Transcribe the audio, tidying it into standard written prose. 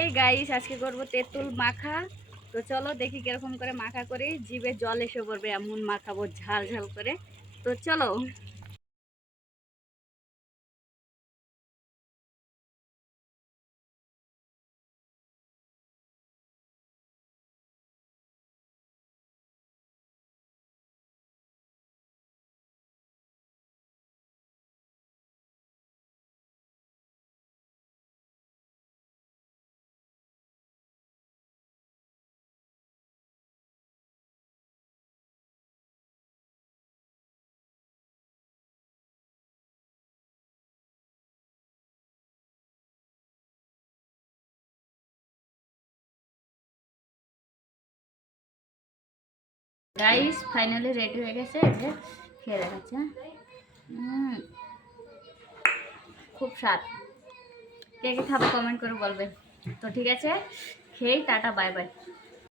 এই গাইস আজকে করব তেঁতুল মাখা। তো চলো দেখি কিরকম করে মাখা করি, জিভে জল এসে পড়বে এমন মাখাবো ঝাল ঝাল করে। তো চলো। গাইস ফাইনালি রেডি হয়ে গেছে, এই যে খেয়ে দেখাচ্ছে। উম, খুব স্বাদ। কে কে খাবো কমেন্ট করে বলবে। তো ঠিক আছে, খেয়েই টাটা বাই বাই।